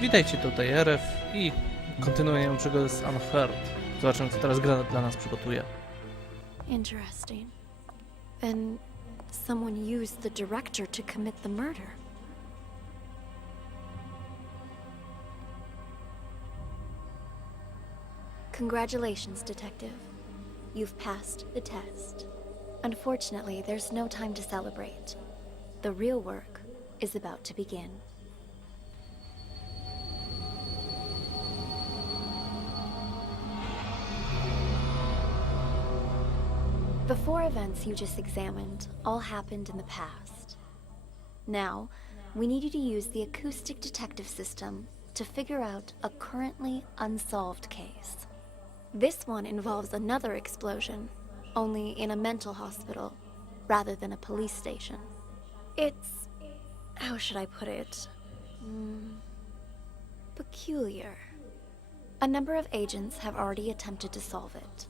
Witajcie tutaj, RF, i kontynuujemy przygodę z Unheard. Zobaczymy, co teraz gra dla nas przygotuje. Interesting. Then someone used the director to commit the murder. Congratulations, Detective. You've passed the test. Unfortunately, there's no time to celebrate. The real work is about to begin. The four events you just examined all happened in the past. Now, we need you to use the acoustic detective system to figure out a currently unsolved case. This one involves another explosion, only in a mental hospital, rather than a police station. It's... how should I put it? Peculiar. A number of agents have already attempted to solve it.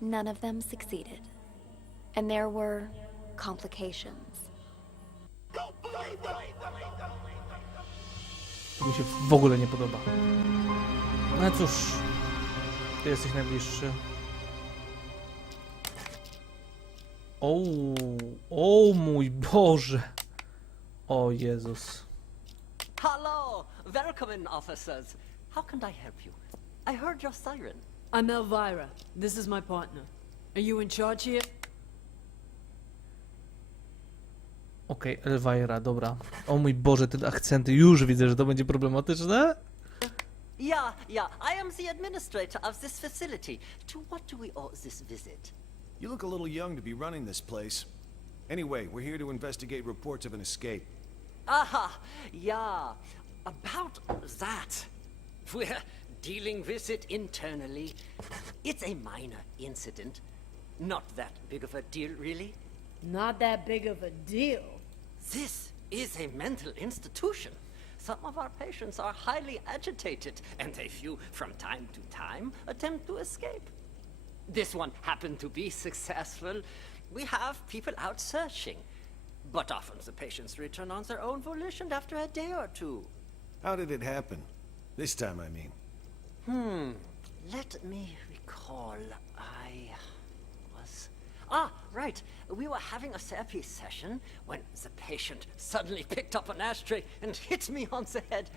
None of them succeeded. And there were complications. To mi się w ogóle nie podoba. No cóż, ty jesteś najbliższy. O mój Boże. O Jezus. Hello! Welcome in, officers. How can I help you? I heard your siren. I'm Elvira. This is my partner. Are you in charge here? Okej, Elvira, dobra. O mój Boże, te akcenty, już widzę, że to będzie problematyczne. Yeah, I am the administrator of this facility. To what do we owe this visit? You look a little young to be running this place. Anyway, we're here to investigate reports of an escape. Aha, yeah. About that. We're dealing with it internally. It's a minor incident. Not that big of a deal, really. Not that big of a deal. This is a mental institution. Some of our patients are highly agitated, and a few, from time to time, attempt to escape. This one happened to be successful. We have people out searching, but often the patients return on their own volition after a day or two. How did it happen? This time, I mean. Let me recall. Right. We were having a therapy session when the patient suddenly picked up an ashtray and hit me on the head,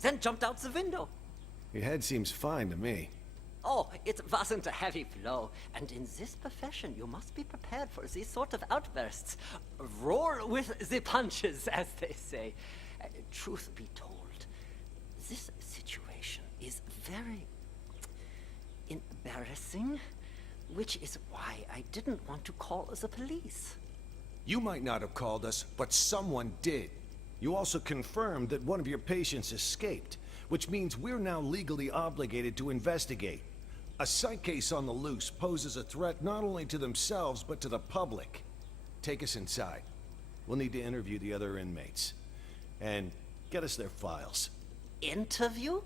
then jumped out the window. Your head seems fine to me. Oh, it wasn't a heavy blow, and in this profession you must be prepared for these sort of outbursts. Roll with the punches, as they say. Truth be told, this situation is very embarrassing, which is why I didn't want to call the police. You might not have called us, but someone did. You also confirmed that one of your patients escaped, which means we're now legally obligated to investigate. A psych case on the loose poses a threat not only to themselves, but to the public. Take us inside. We'll need to interview the other inmates. And get us their files. Interview?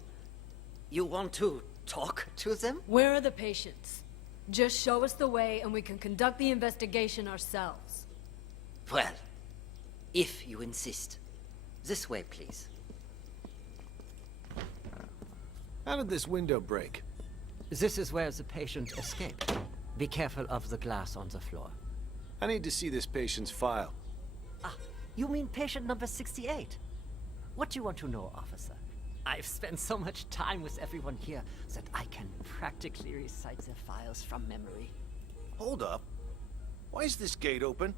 You want to talk to them? Where are the patients? Just show us the way and we can conduct the investigation ourselves. Well, if you insist. This way, please. How did this window break? This is where the patient escaped. Be careful of the glass on the floor. I need to see this patient's file. Ah, you mean patient number 68? What do you want to know, officer? I've spent so much time with everyone here that I can practically recite their files from memory. Hold up. Why is this gate open?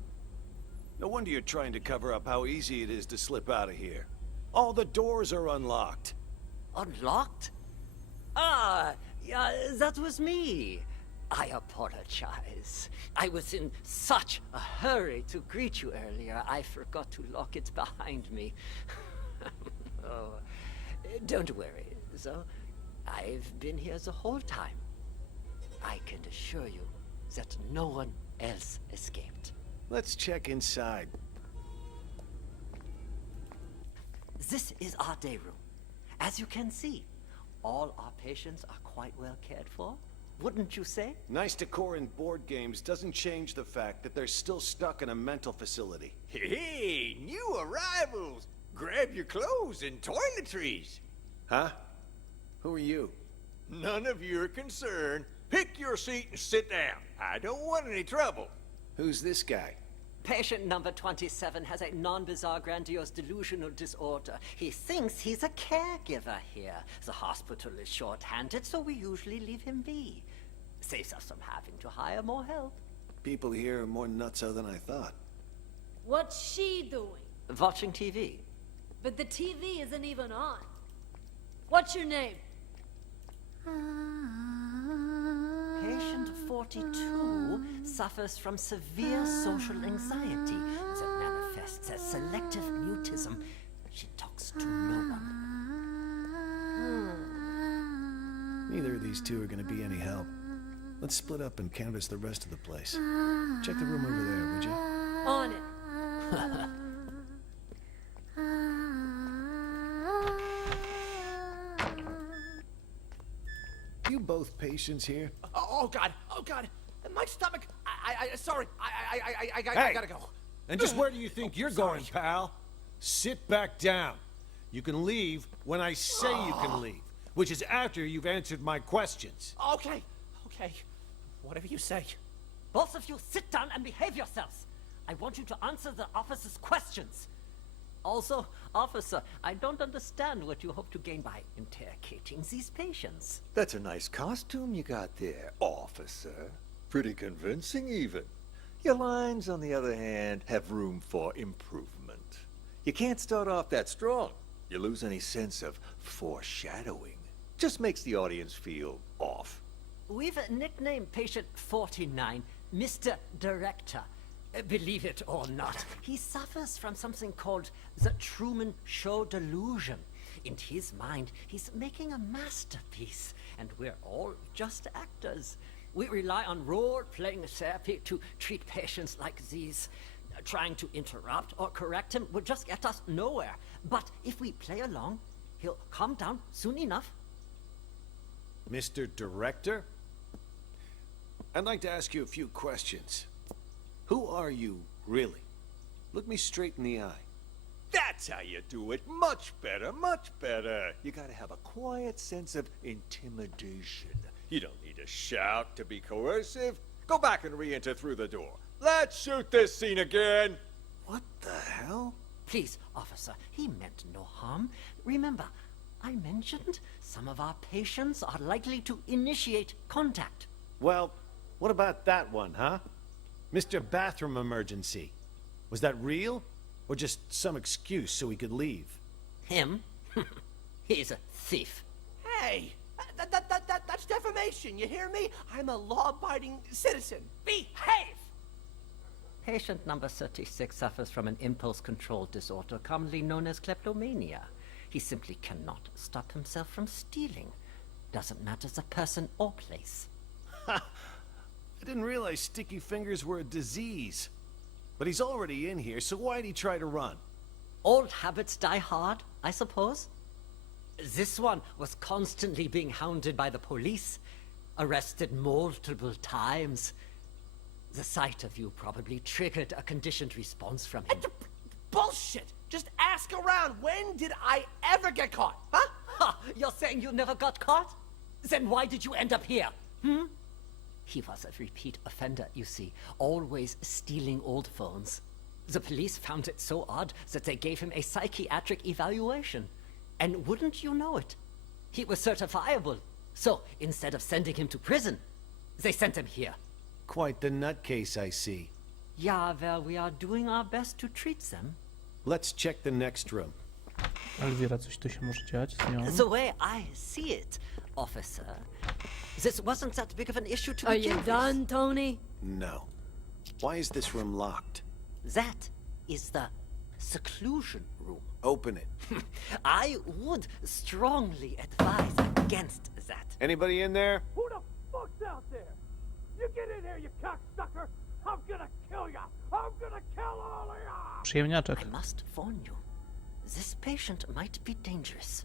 No wonder you're trying to cover up how easy it is to slip out of here. All the doors are unlocked. Unlocked? Ah, yeah, that was me. I apologize. I was in such a hurry to greet you earlier, I forgot to lock it behind me. Oh, don't worry, though. I've been here the whole time. I can assure you that no one else escaped. Let's check inside. This is our day room. As you can see, all our patients are quite well cared for. Wouldn't you say? Nice decor in board games doesn't change the fact that they're still stuck in a mental facility. Hey, new arrivals! Grab your clothes and toiletries. Huh? Who are you? None of your concern. Pick your seat and sit down. I don't want any trouble. Who's this guy? Patient number 27 has a non-bizarre grandiose delusional disorder. He thinks he's a caregiver here. The hospital is short-handed, so we usually leave him be. Saves us from having to hire more help. People here are more nutso than I thought. What's she doing? Watching TV. But the TV isn't even on. What's your name? Patient 42 suffers from severe social anxiety that manifests as selective mutism. She talks to no one. Neither of these two are going to be any help. Let's split up and canvass the rest of the place. Check the room over there, would you? On it. You both patients here? Oh God! Oh God! My stomach! Sorry. I Hey! gotta go. And just where do you think you're going, pal? Sit back down. You can leave when I say you can leave, which is after you've answered my questions. Okay. Whatever you say. Both of you sit down and behave yourselves. I want you to answer the officer's questions. Also, officer, I don't understand what you hope to gain by interrogating these patients. That's a nice costume you got there, officer. Pretty convincing, even. Your lines, on the other hand, have room for improvement. You can't start off that strong. You lose any sense of foreshadowing. Just makes the audience feel off. We've nicknamed patient 49 Mr. Director. Believe it or not, he suffers from something called the Truman Show delusion. In his mind, he's making a masterpiece, and we're all just actors. We rely on role-playing therapy to treat patients like these. Trying to interrupt or correct him would just get us nowhere. But if we play along, he'll calm down soon enough. Mr. Director? I'd like to ask you a few questions. Who are you, really? Look me straight in the eye. That's how you do it. Much better, much better. You gotta have a quiet sense of intimidation. You don't need to shout to be coercive. Go back and re-enter through the door. Let's shoot this scene again. What the hell? Please, officer, he meant no harm. Remember, I mentioned some of our patients are likely to initiate contact. Well, what about that one, huh? Mr. Bathroom Emergency. Was that real? Or just some excuse so he could leave? Him? He's a thief. Hey, that's defamation. You hear me? I'm a law-abiding citizen. Behave. Patient number 36 suffers from an impulse control disorder commonly known as kleptomania. He simply cannot stop himself from stealing. Doesn't matter the person or place. I didn't realize sticky fingers were a disease. But he's already in here, so why'd he try to run? Old habits die hard, I suppose. This one was constantly being hounded by the police, arrested multiple times. The sight of you probably triggered a conditioned response from him. Bullshit. Just ask around. When did I ever get caught? Huh? Ha! You're saying you never got caught? Then why did you end up here? He was a repeat offender, you see, always stealing old phones. The police found it so odd that they gave him a psychiatric evaluation. And wouldn't you know it? He was certifiable. So, instead of sending him to prison, they sent him here. Quite the nutcase, I see. Yeah, well, we are doing our best to treat them. Let's check the next room. Elvira, coś tu się może dziać z nią? The way I see it, officer, this wasn't that big of an issue to Are begin you with. done, Tony? No. Why is this room locked? That is the seclusion room. Open it. I would strongly advise against that. Anybody in there? Who the fuck's out there? You get in here, you cocksucker! I'm gonna kill ya! I'm gonna kill all of ya! Przyjemniaczek. I must warn you, this patient might be dangerous.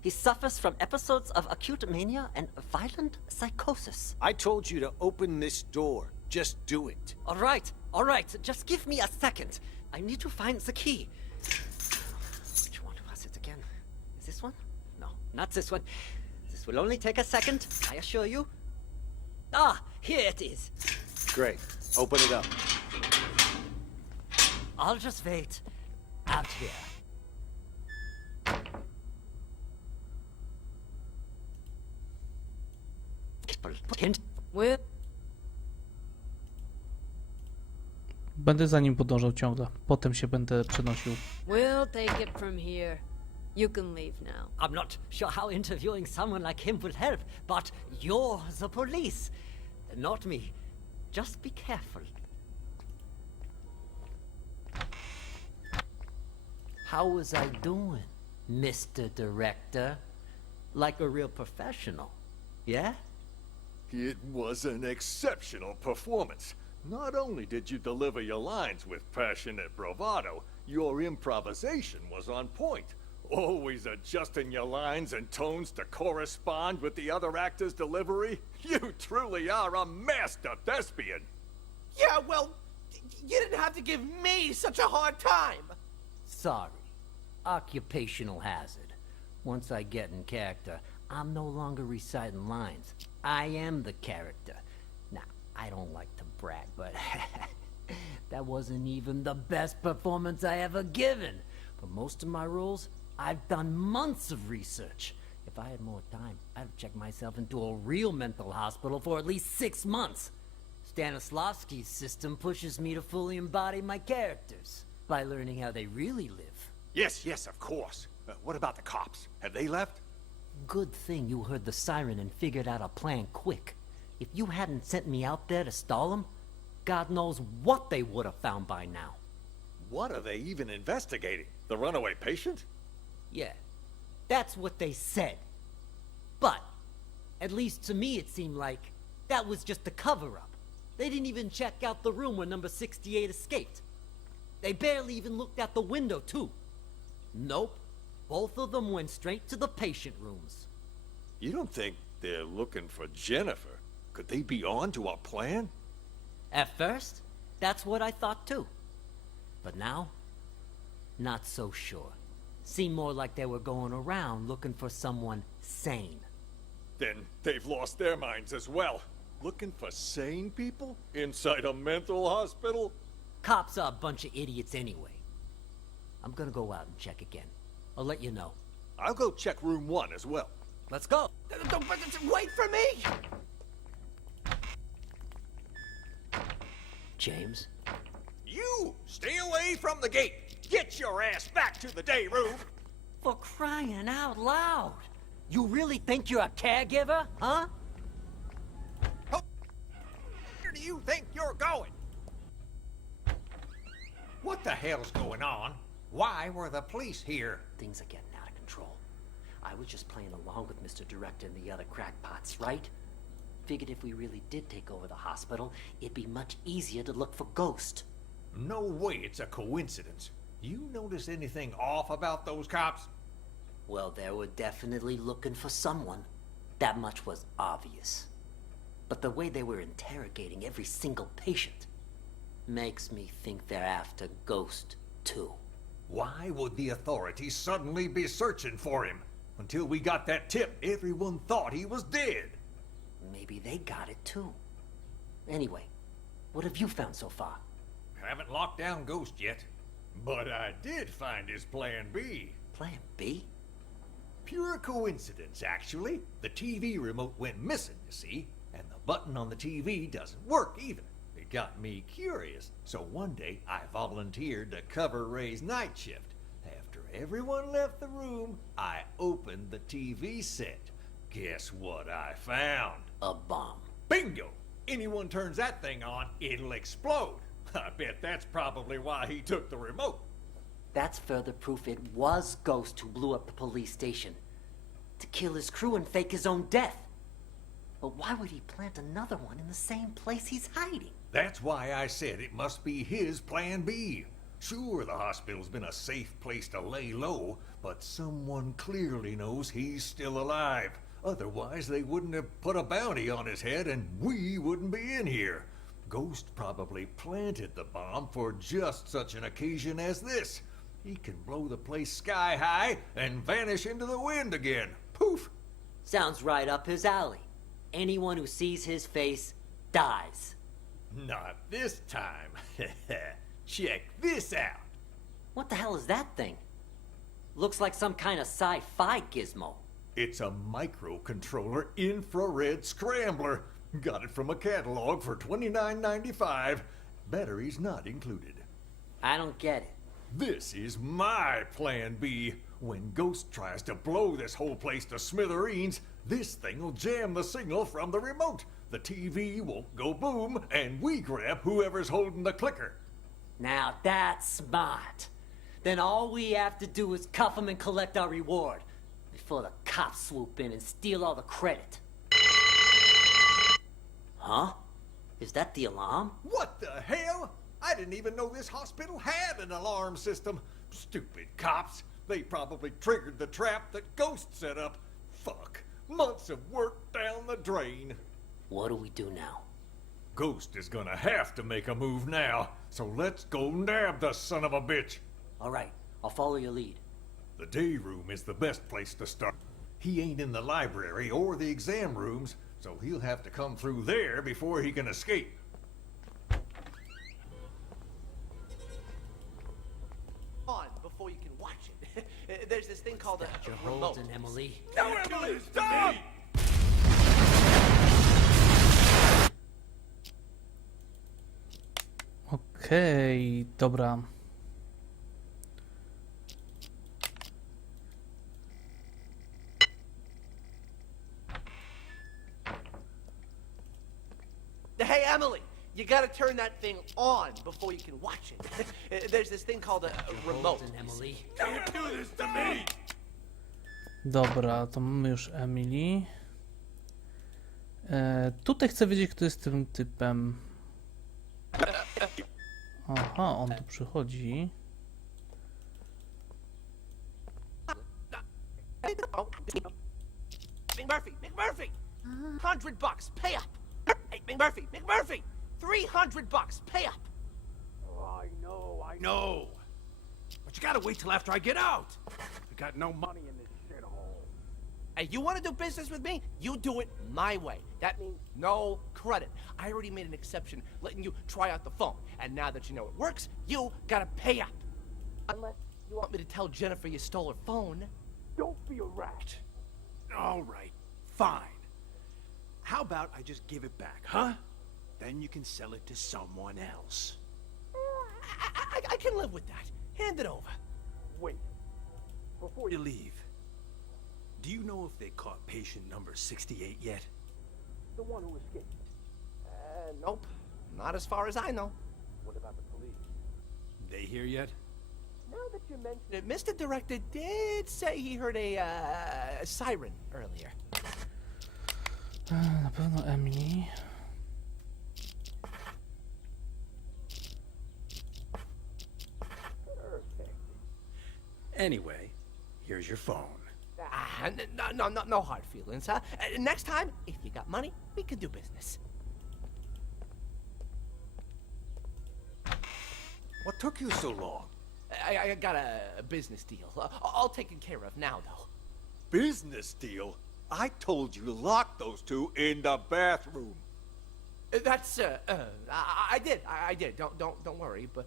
He suffers from episodes of acute mania and violent psychosis. I told you to open this door. Just do it. All right, just give me a second. I need to find the key. Which one was it again? Is this one? no, not this one. This will only take a second, I assure you. Ah, here it is. Great. Open it up. I'll just wait out here. Hint. Well, Będę za nim podążał ciągle. Potem się będę przenosił. we'll take it from here. You can leave now. I'm not sure how interviewing someone like him will help, but you're the police, not me. Just be careful. How was I doing, Mr. Director? Like a real professional, yeah? It was an exceptional performance. Not only did you deliver your lines with passionate bravado, your improvisation was on point. Always adjusting your lines and tones to correspond with the other actor's delivery. You truly are a master thespian. Yeah, well, you didn't have to give me such a hard time. Sorry. Occupational hazard. Once I get in character, I'm no longer reciting lines. I am the character. Now, I don't like to brag, but that wasn't even the best performance I ever given. For most of my roles, I've done months of research. If I had more time, I'd have checked myself into a real mental hospital for at least 6 months. Stanislavski's system pushes me to fully embody my characters by learning how they really live. Yes, of course. What about the cops? Have they left? Good thing you heard the siren and figured out a plan quick. If you hadn't sent me out there to stall them, God knows what they would have found by now. What are they even investigating? The runaway patient? Yeah, that's what they said. But, at least to me it seemed like that was just a cover-up. They didn't even check out the room where number 68 escaped. They barely even looked out the window, too. Nope. Both of them went straight to the patient rooms. You don't think they're looking for Jennifer? Could they be on to our plan? At first, that's what I thought too. But now, not so sure. Seemed more like they were going around looking for someone sane. Then they've lost their minds as well. Looking for sane people? Inside a mental hospital? Cops are a bunch of idiots anyway. I'm gonna go out and check again. I'll let you know. I'll go check room 1 as well. Let's go! Wait for me! James? You! Stay away from the gate! Get your ass back to the day room! For crying out loud! You really think you're a caregiver, huh? Where do you think you're going? What the hell's going on? Why were the police here? Things are getting out of control. I was just playing along with Mr. Director and the other crackpots, right? Figured if we really did take over the hospital, it'd be much easier to look for Ghost. No way it's a coincidence. You notice anything off about those cops? Well, they were definitely looking for someone. That much was obvious. But the way they were interrogating every single patient makes me think they're after Ghost, too. Why would the authorities suddenly be searching for him? Until we got that tip, everyone thought he was dead. Maybe they got it, too. Anyway, what have you found so far? Haven't locked down Ghost yet. But I did find his plan B. Plan B? Pure coincidence, actually. The TV remote went missing, you see, and the button on the TV doesn't work either. It got me curious, so one day I volunteered to cover Ray's night shift. After everyone left the room, I opened the TV set. Guess what I found? A bomb. Bingo! Anyone turns that thing on, it'll explode. I bet that's probably why he took the remote. That's further proof it was Ghost who blew up the police station. To kill his crew and fake his own death. But why would he plant another one in the same place he's hiding? That's why I said it must be his plan B. Sure, the hospital's been a safe place to lay low, but someone clearly knows he's still alive. Otherwise, they wouldn't have put a bounty on his head and we wouldn't be in here. Ghost probably planted the bomb for just such an occasion as this. he can blow the place sky high and vanish into the wind again. Poof! Sounds right up his alley. Anyone who sees his face dies. Not this time. Check this out. What the hell is that thing? Looks like some kind of sci-fi gizmo. It's a microcontroller infrared scrambler. Got it from a catalog for $29.95. Batteries not included. I don't get it. This is my plan B. When Ghost tries to blow this whole place to smithereens, this thing will jam the signal from the remote. The TV won't go boom, and we grab whoever's holding the clicker. Now that's smart. Then all we have to do is cuff him and collect our reward before the cops swoop in and steal all the credit. Huh? Is that the alarm? What the hell? I didn't even know this hospital had an alarm system. Stupid cops. They probably triggered the trap that Ghost set up. Fuck. Months of work down the drain. What do we do now? Ghost is gonna have to make a move now, so let's go nab the son of a bitch. All right, I'll follow your lead. The day room is the best place to start. He ain't in the library or the exam rooms, so he'll have to come through there before he can escape. On before you can watch it. There's this thing called a Your remote. holding, Emily. No, Emily, stop! Okej, dobra. Hey, Emily, you gotta turn that thing on before you can watch it. There's this thing called a remote. Holding, Emily. Don't do this to me! Dobra, to mamy już Emily. Tutaj chcę wiedzieć, kto jest tym typem. Aha, on tu przychodzi. McMurphy! McMurphy! $100, pay up! Hey, McMurphy! McMurphy! $300, pay up! Oh, I know. But you gotta wait till after I get out. We got no money in this shithole. Hey, you wanna do business with me? You do it my way. That means no credit. I already made an exception, letting you try out the phone. And now that you know it works, you gotta pay up. Unless you want me to tell Jennifer you stole her phone. Don't be a rat. All right, fine. How about I just give it back, huh? Then you can sell it to someone else. I can live with that. Hand it over. Wait. Before You leave. Do you know if they caught patient number 68 yet? The one who escaped. Nope. Not as far as I know. What about the police? They here yet? Now that you mention it, Mr. Director did say he heard a siren earlier. Na pewno Emily. Anyway, here's your phone. No hard feelings, huh? Next time, if you got money, we can do business. What took you so long? I got a business deal. All taken care of now, though. Business deal? I told you to lock those two in the bathroom. That's I did. Don't worry. But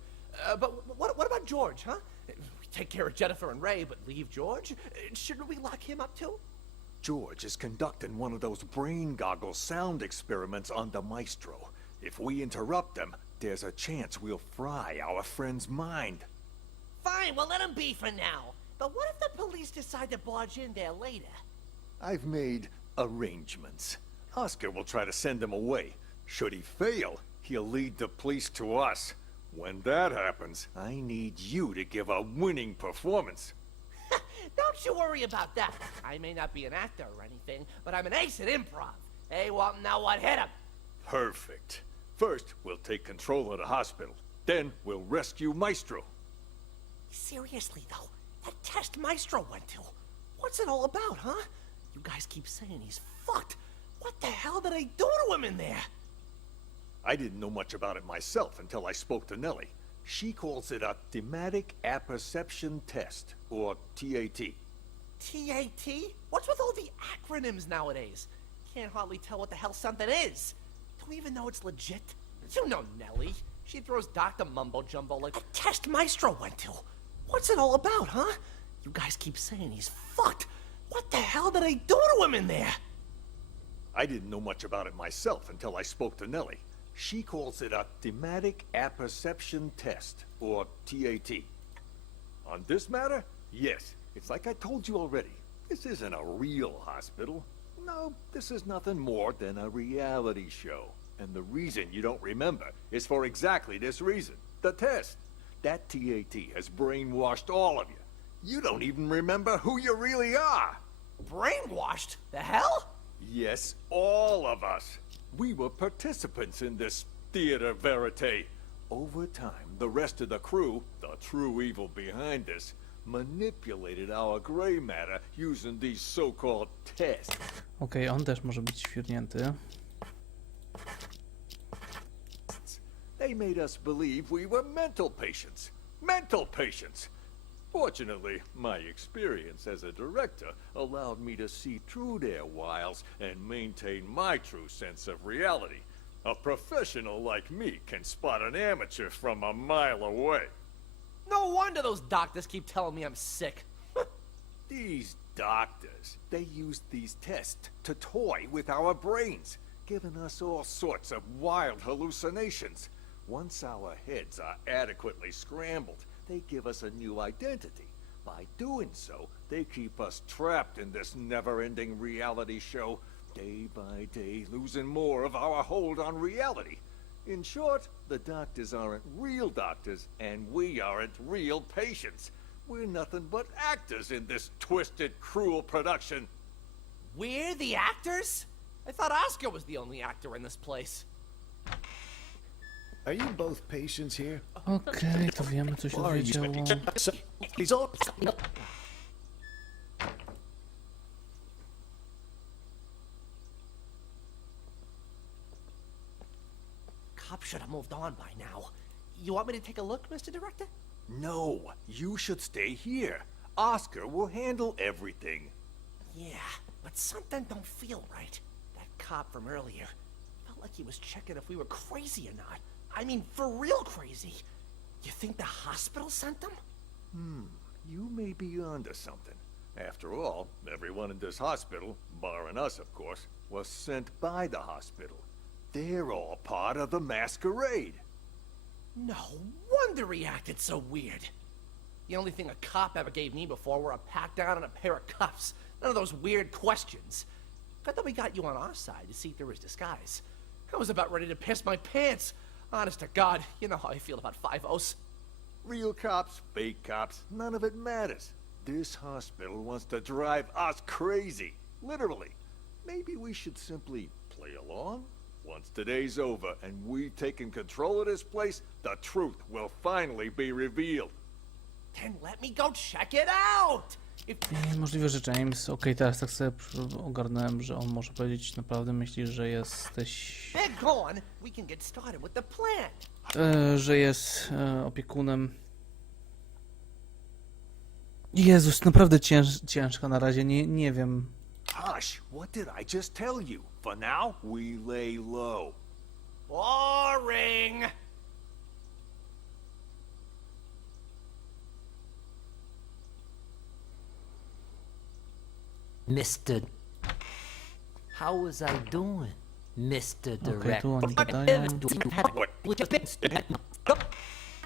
what about George, huh? We take care of Jennifer and Ray, but leave George? Shouldn't we lock him up too? George is conducting one of those brain goggle sound experiments on the Maestro. If we interrupt them, there's a chance we'll fry our friend's mind. Fine, well let him be for now. But what if the police decide to barge in there later? I've made arrangements. Oscar will try to send him away. Should he fail, he'll lead the police to us. When that happens, I need you to give a winning performance. Don't you worry about that. I may not be an actor or anything, but I'm an ace at improv. Hey, Walton, now what? Hit him! Perfect. First, we'll take control of the hospital. Then, we'll rescue Maestro. Seriously, though, that test Maestro went to, what's it all about, huh? You guys keep saying he's fucked. What the hell did I do to him in there? I didn't know much about it myself until I spoke to Nellie. She calls it a thematic apperception test, or TAT. TAT? What's with all the acronyms nowadays? Can't hardly tell what the hell something is. Don't even know it's legit. You know Nellie. She throws Dr. Mumbo Jumbo like a test Maestro went to. What's it all about, huh? You guys keep saying he's fucked. What the hell did I do to him in there? I didn't know much about it myself until I spoke to Nellie. She calls it a thematic apperception test, or TAT. On this matter, yes, it's like I told you already. This isn't a real hospital. No, this is nothing more than a reality show. And the reason you don't remember is for exactly this reason. The test. That TAT has brainwashed all of you. You don't even remember who you really are. Brainwashed? The hell? Yes, all of us. We were participants in this theater verite. Over time, the rest of the crew, the true evil behind this, manipulated our gray matter using these so-called tests. Okej, on też może być świrnięty. They made us believe we were mental patients. Mental patients! Fortunately, my experience as a director allowed me to see through their wiles and maintain my true sense of reality. A professional like me can spot an amateur from a mile away. No wonder those doctors keep telling me I'm sick. These doctors, they used these tests to toy with our brains, giving us all sorts of wild hallucinations. Once our heads are adequately scrambled, they give us a new identity. By doing so, they keep us trapped in this never-ending reality show, day by day losing more of our hold on reality. In short, the doctors aren't real doctors, and we aren't real patients. We're nothing but actors in this twisted, cruel production. We're the actors? I thought Oscar was the only actor in this place. Are you both patients here? Okej, to wiemy, co się Or are you zadziało. He's all... Cop should have moved on by now. You want me to take a look, Mr. Director? No, you should stay here. Oscar will handle everything. Yeah, but something don't feel right. That cop from earlier felt like he was checking if we were crazy or not. I mean, for real crazy. You think the hospital sent them? You may be onto something. After all, everyone in this hospital, barring us of course, was sent by the hospital. They're all part of the masquerade. No wonder he acted so weird. The only thing a cop ever gave me before were a pat down and a pair of cuffs. None of those weird questions. Good that we got you on our side to see through his disguise. I was about ready to piss my pants. Honest to God, you know how I feel about 5-0s. Real cops, fake cops, none of it matters. This hospital wants to drive us crazy. Literally. Maybe we should simply play along? Once today's over and we've taken control of this place, the truth will finally be revealed. Then let me go check it out! If... I możliwe, że James... Okej, teraz tak sobie ogarnąłem, że on może powiedzieć, naprawdę myślisz, że jesteś... They're gone, we can get started with the plan. że jest opiekunem. Jezus, naprawdę ciężka na razie, nie wiem. Hush, what did I just tell you? For now, we lay low. Boring! Mr. How was I doing, Mr. Okej, Director? tu oni gadają.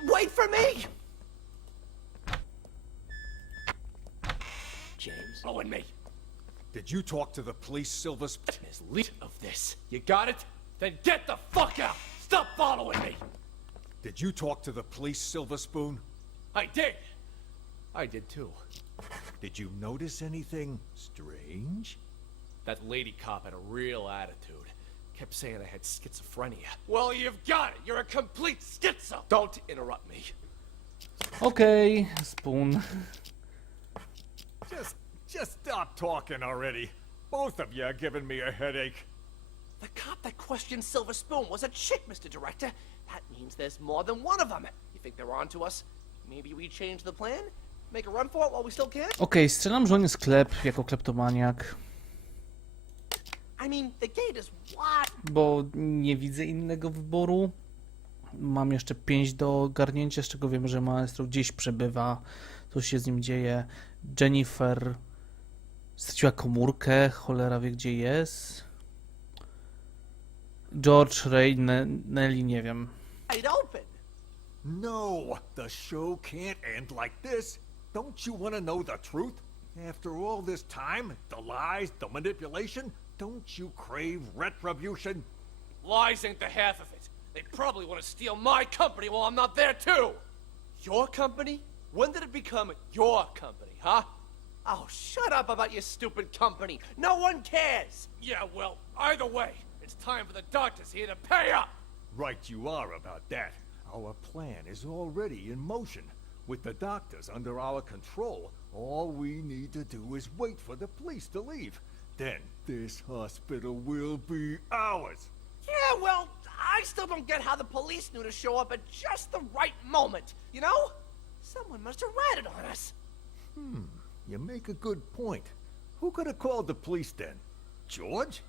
Wait for me! James, Owen me. Did you talk to the police, Silver Is lead of this. You got it? Then get the fuck out! Stop following me! Did you talk to the police, Silver Spoon? I did! I did too. Did you notice anything strange? That lady cop had a real attitude. Kept saying I had schizophrenia. Well, you've got it! You're a complete schizo! Don't interrupt me. Okej, Spoon. Just stop talking already. Both of you are giving me a headache. The cop that questioned Silver Spoon was a chick, Mr. Director. That means there's more than one of them. If think they're on to us. Maybe we change the plan? Make a run for it while we still can? Okej, strzelam żonie sklep jako kleptomaniak, I mean, the gate is wide. bo nie widzę innego wyboru. Mam jeszcze 5 do ogarnięcia, z czego wiem, że maestro gdzieś przebywa. Coś się z nim dzieje. Jennifer straciła komórkę, cholera wie gdzie jest. George, Ray, Nelly, nie wiem. Wide open. No, the show can't end like this. Don't you want to know the truth? After all this time, the lies, the manipulation, don't you crave retribution? Lies ain't the half of it. They probably want to steal my company while I'm not there, too. Your company? When did it become your company, huh? Oh, shut up about your stupid company. No one cares. Yeah, well, either way, it's time for the doctors here to pay up. Right you are about that. Our plan is already in motion. With the doctors under our control, all we need to do is wait for the police to leave. Then this hospital will be ours. Yeah, well, I still don't get how the police knew to show up at just the right moment, you know? Someone must have ratted on us. You make a good point. Who could have called the police then? George?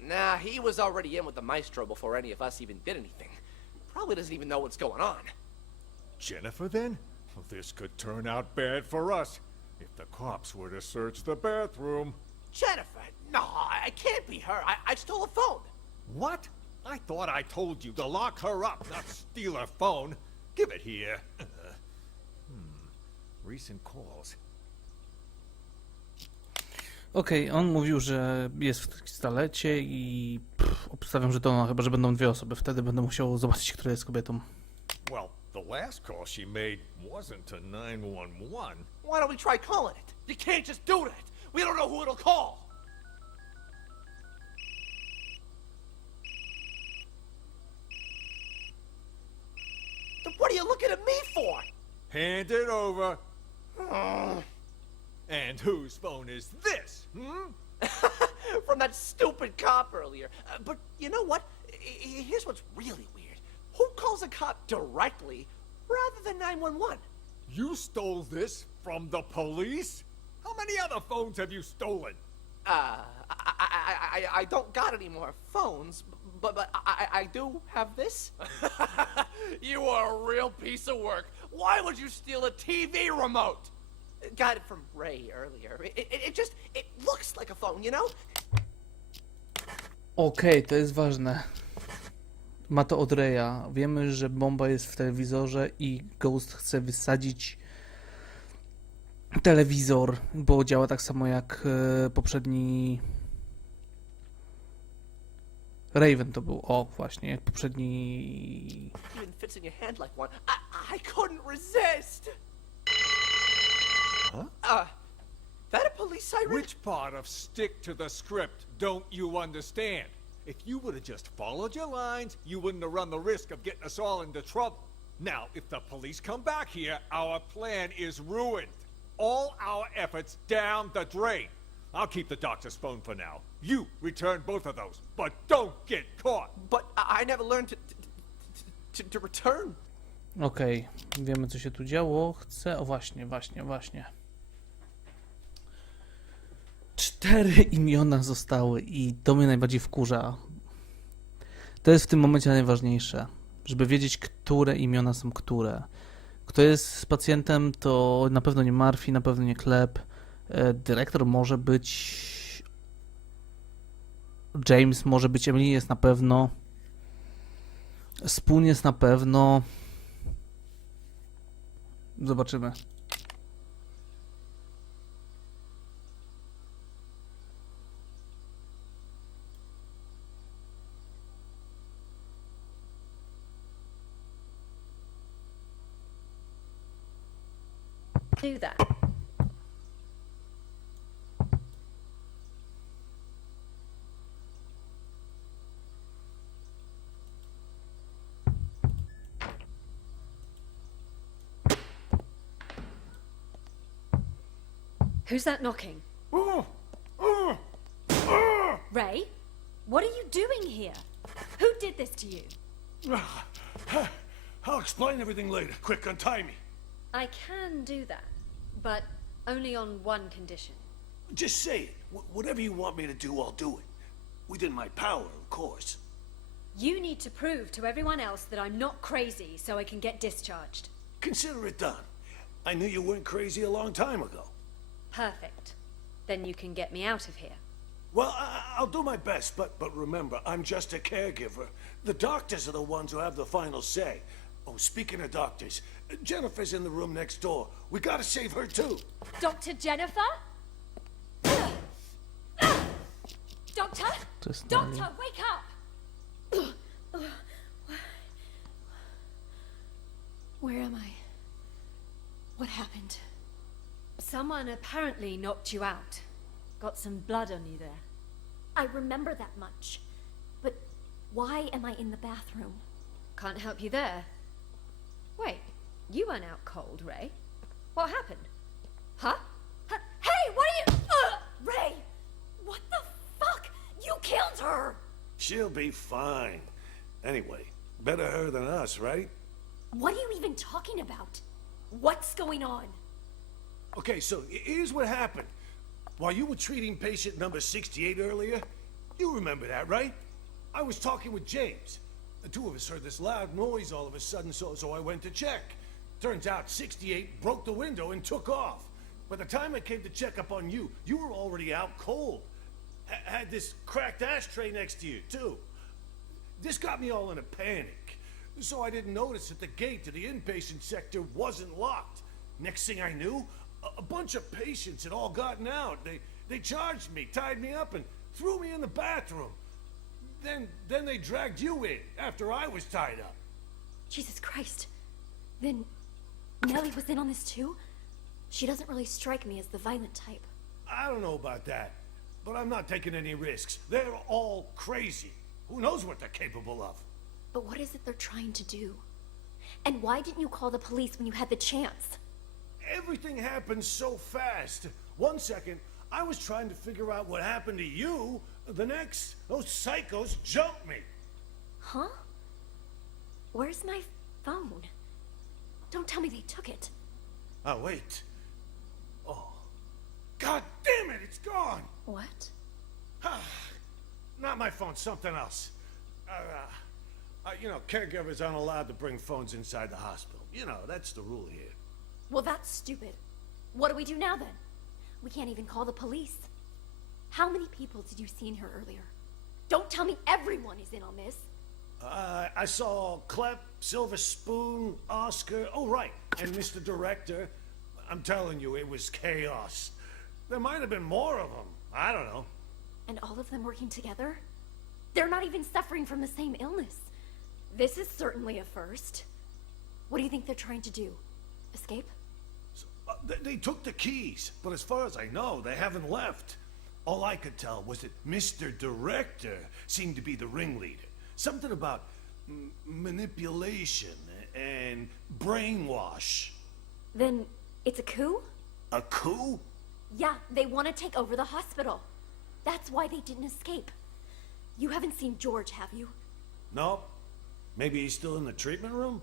Nah, he was already in with the maestro before any of us even did anything. Probably doesn't even know what's going on. Jennifer then? Well, this could turn out bad for us. If the cops were to search the bathroom. Jennifer? No, I can't be her. I stole a phone. What? I thought I told you to lock her up, not steal her phone. Give it here. Recent calls. Okej, on mówił, że jest w pistolecie i obstawiam, że to ona, chyba że będą 2 osoby. Wtedy będę musiał zobaczyć, która jest kobietą. Well, the last call she made wasn't to 911. Why don't we try calling it? You can't just do that. We don't know who it'll call. Then what are you looking at me for? Hand it over. And whose phone is this? From that stupid cop earlier. But you know what? Here's what's really weird. Who calls a cop directly rather than 911? You stole this from the police? How many other phones have you stolen? I don't got any more phones, but I do have this. You are a real piece of work. Why would you steal a TV remote? Got it from Ray earlier. It looks like a phone, you know? Okej, to jest ważne. Ma to od Raya. Wiemy, że bomba jest w telewizorze i Ghost chce wysadzić telewizor, bo działa tak samo jak poprzedni... Raven to był, o właśnie, jak poprzedni... Even fits in your hand like one. I couldn't resist. Huh? That a police siren? Which part of stick to the script don't you understand? If you would have just followed your lines, you wouldn't have run the risk of getting us all into trouble. Now, if the police come back here, our plan is ruined. All our efforts down the drain. I'll keep the doctor's phone for now. You return both of those, but don't get caught. But I never learned to return. Okej, wiemy co się tu działo. Chcę... O właśnie. 4 imiona zostały i to mnie najbardziej wkurza. To jest w tym momencie najważniejsze, żeby wiedzieć, które imiona są które. Kto jest z pacjentem, to na pewno nie Murphy, na pewno nie Klep. Dyrektor może być... James może być, Emily jest na pewno. Spoon jest na pewno. Zobaczymy. Do that. Who's that knocking? Ray? What are you doing here? Who did this to you? I'll explain everything later. Quick, untie me. I can do that, but only on one condition. Just say it. Whatever you want me to do, I'll do it. Within my power, of course. You need to prove to everyone else that I'm not crazy so I can get discharged. Consider it done. I knew you weren't crazy a long time ago. Perfect. Then you can get me out of here. Well, I'll do my best, but remember, I'm just a caregiver. The doctors are the ones who have the final say. Oh, speaking of doctors, Jennifer's in the room next door. We gotta save her, too. Dr. Jennifer? Doctor? Just Doctor, wake up! Where am I? What happened? Someone apparently knocked you out. Got some blood on you there. I remember that much. But why am I in the bathroom? Can't help you there. Wait, you weren't out cold, Ray. What happened? Huh? Hey, what are you... Ray! What the fuck? You killed her! She'll be fine. Anyway, better her than us, right? What are you even talking about? What's going on? Okay, so here's what happened. While you were treating patient number 68 earlier, you remember that, right? I was talking with James. The two of us heard this loud noise all of a sudden, so I went to check. Turns out 68 broke the window and took off. By the time I came to check up on you, you were already out cold. Had this cracked ashtray next to you, too. This got me all in a panic. So I didn't notice that the gate to the inpatient sector wasn't locked. Next thing I knew, a bunch of patients had all gotten out. They charged me, tied me up, and threw me in the bathroom. Then they dragged you in after I was tied up. Jesus Christ. Then Nellie was in on this too? She doesn't really strike me as the violent type. I don't know about that, but I'm not taking any risks. They're all crazy. Who knows what they're capable of? But what is it they're trying to do? And why didn't you call the police when you had the chance? Everything happened so fast. 1 second, I was trying to figure out what happened to you. The next, those psychos jumped me. Huh? Where's my phone? Don't tell me they took it. Oh, wait. Oh. God damn it, it's gone! What? Not my phone, something else. You know, caregivers aren't allowed to bring phones inside the hospital. You know, that's the rule here. Well, that's stupid. What do we do now, then? We can't even call the police. How many people did you see in here earlier? Don't tell me everyone is in on this. I saw Clep, Silver Spoon, Oscar, oh right, and Mr. Director. I'm telling you, it was chaos. There might have been more of them. I don't know. And all of them working together? They're not even suffering from the same illness. This is certainly a first. What do you think they're trying to do? Escape? They took the keys, but as far as I know, they haven't left. All I could tell was that Mr. Director seemed to be the ringleader. Something about manipulation and brainwash. Then it's a coup? A coup? Yeah, they want to take over the hospital. That's why they didn't escape. You haven't seen George, have you? No. Maybe he's still in the treatment room?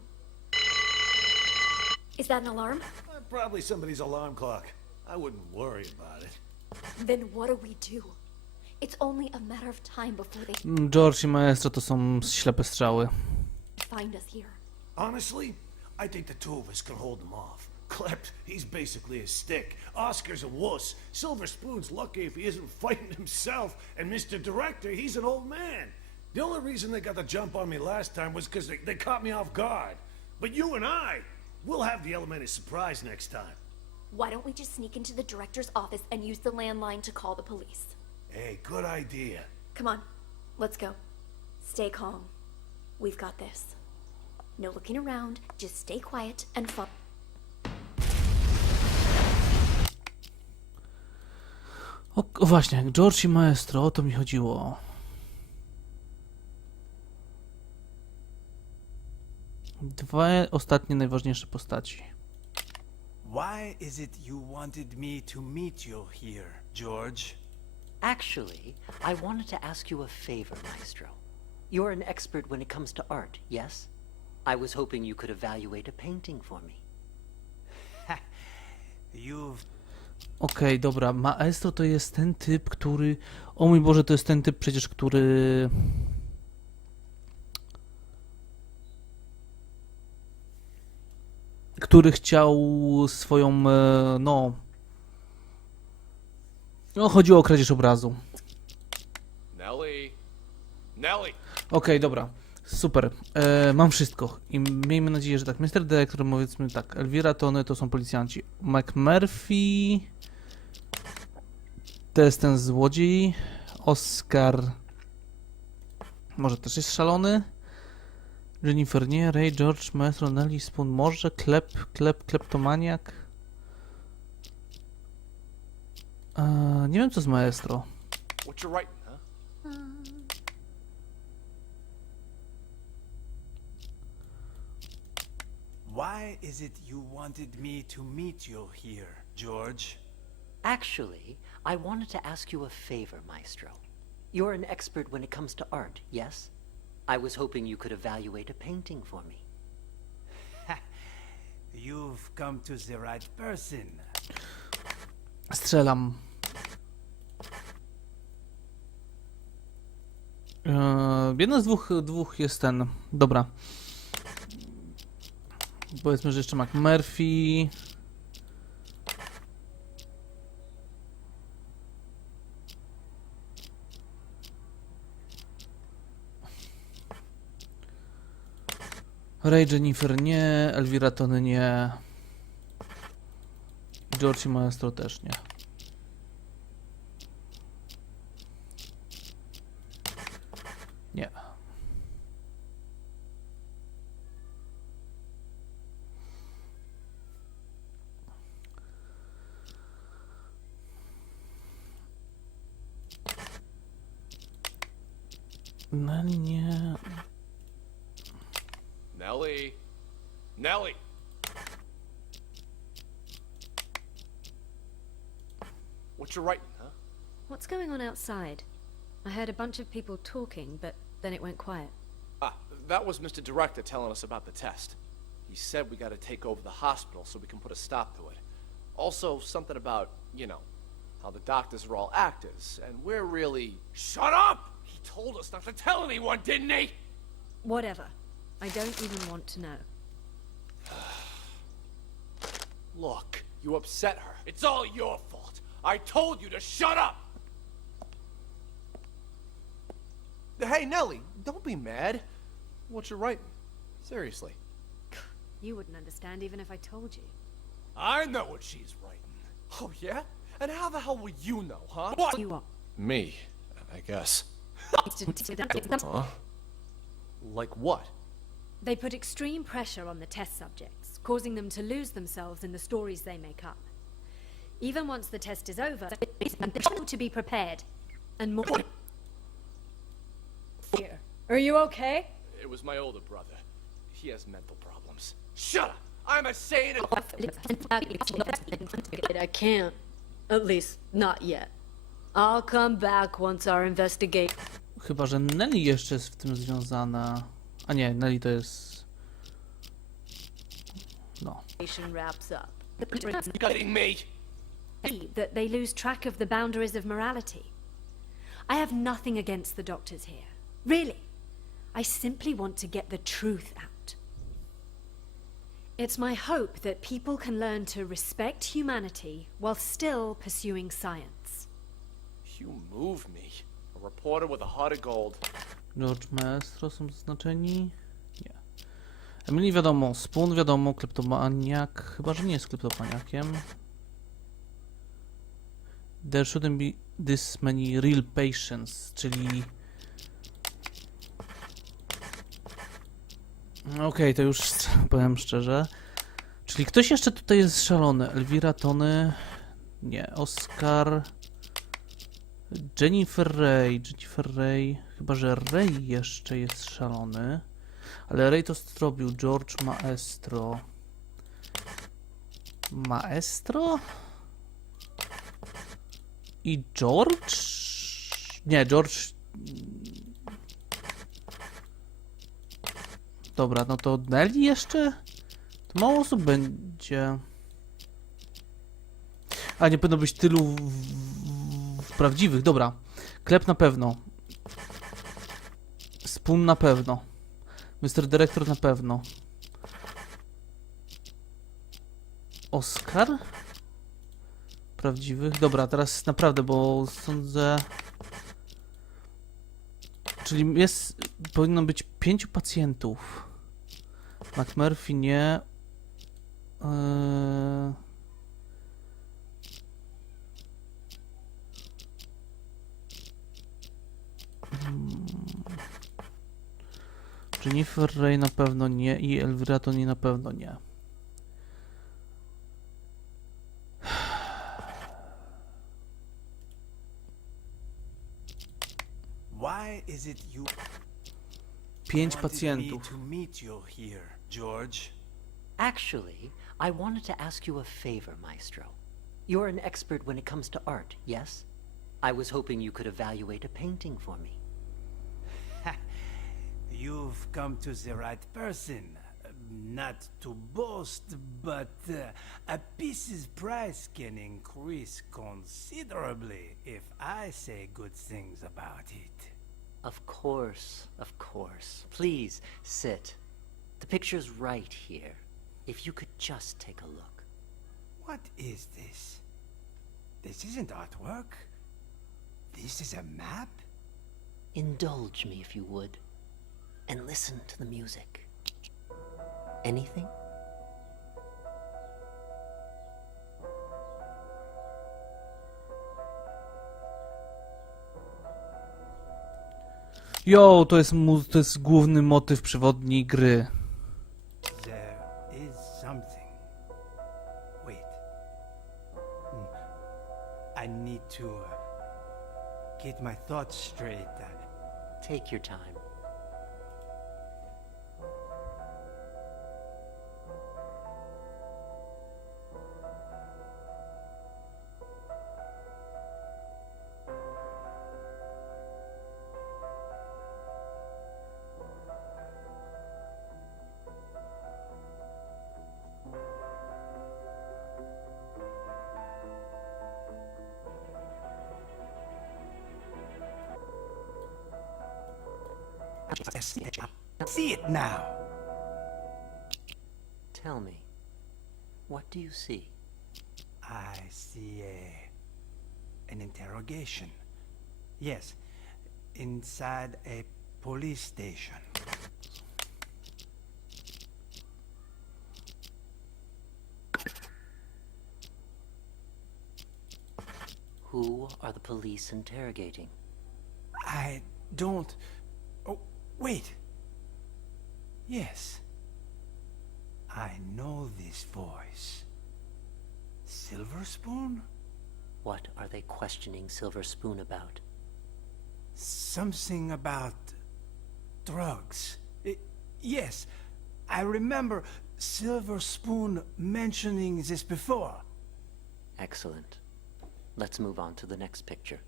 Is that an alarm? Probably somebody's alarm clock. I wouldn't worry about it. Then what do we do? It's only a matter of time before they George i Maestro to są ślepe strzały. find us here. Honestly, I think the two of us can hold them off. Clep, he's basically a stick. Oscar's a wuss. Silver Spoon's lucky if he isn't fighting himself. And Mr. Director, he's an old man. The only reason they got the jump on me last time was because they caught me off guard. But you and we'll have the element of surprise next time. Why don't we just sneak into the director's office and use the landline to call the police? Hey, good idea. Come on, let's go. Stay calm. We've got this. No looking around, just stay quiet and follow. O, właśnie, George i Maestro, o to mi chodziło. Dwie ostatnie najważniejsze postaci. Why is it you wanted me to meet you here, George? Actually, I wanted to ask you a favor, Maestro. You're an expert when it comes to art, yes? I was hoping you could evaluate a painting for me. You've... Okej, dobra. Maestro to jest ten typ, który... O mój Boże, to jest ten typ przecież, który... Który chciał swoją, no... No, chodziło o kradzież obrazu. Nelly. Nelly. Okej, dobra. Super. Mam wszystko. I miejmy nadzieję, że tak. Mr. Dyrektor, powiedzmy tak. Elvira, Tony to są policjanci. McMurphy... To jest ten złodziej. Oscar... Może też jest szalony. Jennifer nie. Ray, George, Maestro, Nelly, Spoon może. Kleptomaniak. Nie wiem co z Maestro. What you writing, huh? Why is it you wanted me to meet you here, George? Actually, I wanted to ask you a favor, Maestro. You're an expert when it comes to art, yes? I was hoping you could evaluate a painting for me. You've come to the right person. Strzelam. Jeden z dwóch jest ten. Dobra. Powiedzmy, że jeszcze McMurphy. Ray, Jennifer nie, Elvira, Tony nie. George i Maestro też nie. Nie. No nie. Nelly. Nelly. What you writing, huh? What's going on outside? I heard a bunch of people talking, but then it went quiet. Ah, that was Mr. Director telling us about the test. He said we gotta take over the hospital so we can put a stop to it. Also, something about, you know, how the doctors are all actors, and we're really... Shut up! He told us not to tell anyone, didn't he? Whatever. I don't even want to know. Look, you upset her. It's all your fault. I told you to shut up! Hey, Nelly, don't be mad. What you writing? Seriously. You wouldn't understand even if I told you. I know what she's writing. Oh, yeah? And how the hell will you know, huh? What? You are. Me, I guess. Huh? Like what? They put extreme pressure on the test subjects, causing them to lose themselves in the stories they make up. Even once the test is over, they're to be prepared. And more... Here. Are you okay? It was my older brother. He has mental problems. Shut up! I'm a sane I can't. At least, not yet. I'll come back once our investigation Chyba, że Nelly jeszcze jest w tym związana. A nie, Nelly to jest... No. wraps up. Getting me! That they lose track of the boundaries of morality. I have nothing against the doctors here. Really. I simply want to get the truth out. It's my hope that people can learn to respect humanity while still pursuing science. You move me. A reporter with a heart of gold. George, Maestro są zaznaczeni? Nie. Emily wiadomo, Spoon wiadomo, kleptomaniak. Chyba, że nie jest kleptomaniakiem. There shouldn't be this many real patients, czyli... Okej, to już powiem szczerze. Czyli ktoś jeszcze tutaj jest szalony. Elvira, Tony... Nie, Oscar... Jennifer Ray... Chyba, że Ray jeszcze jest szalony. Ale Ray to zrobił. George, Maestro... Maestro? I George? Nie, George... Dobra, no to Nelly jeszcze? To mało osób będzie. A, nie powinno być tylu prawdziwych. Dobra. Klep na pewno. Spoon na pewno. Mr. Dyrektor na pewno. Oscar? Prawdziwych? Dobra, teraz naprawdę, bo sądzę... Czyli powinno być 5 pacjentów. McMurphy nie... Jennifer Ray na pewno nie i Elvira to nie na pewno nie. Why is it you 5 wanted me pacjentów. to meet you here, George? Actually, I wanted to ask you a favor, Maestro. You're an expert when it comes to art, yes? I was hoping you could evaluate a painting for me. You've come to the right person. Not to boast, but a piece's price can increase considerably if I say good things about it. Of course, of course. Please, sit. The picture's right here. If you could just take a look. What is this? This isn't artwork. This is a map? Indulge me if you would. And listen to the music. Anything? Jo, to jest główny motyw przewodni gry. There is something. Wait. I need to get my thoughts straight. Take your time. See it now. Tell me, what do you see? I see an interrogation. Yes, inside a police station. Who are the police interrogating? I don't... Oh, wait. Yes. I know this voice. Silver Spoon? What are they questioning Silver Spoon about? Something about drugs. Yes, I remember Silver Spoon mentioning this before. Excellent. Let's move on to the next picture.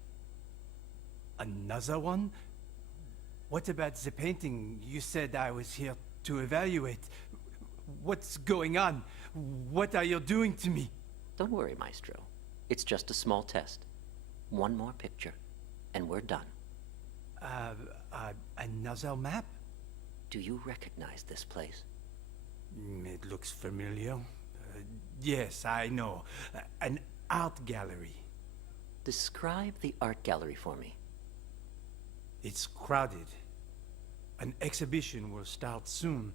Another one? What about the painting you said I was here to evaluate? What's going on? What are you doing to me? Don't worry, Maestro. It's just a small test. One more picture, and we're done. Another map? Do you recognize this place? It looks familiar. Yes, I know. An art gallery. Describe the art gallery for me. It's crowded. An exhibition will start soon.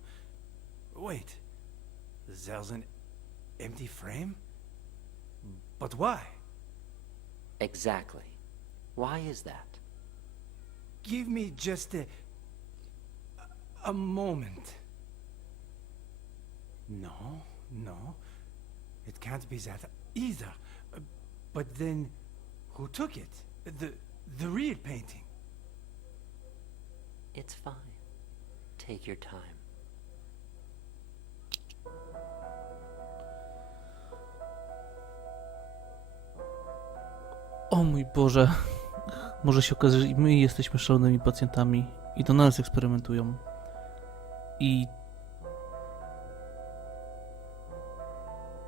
Wait, there's an empty frame? But why? Exactly. Why is that? Give me just a moment. No, it can't be that either. But then, who took it? The real painting? It's fine. Take your time. O mój Boże. Może się okazać, że i my jesteśmy szalonymi pacjentami i to na nas eksperymentują. I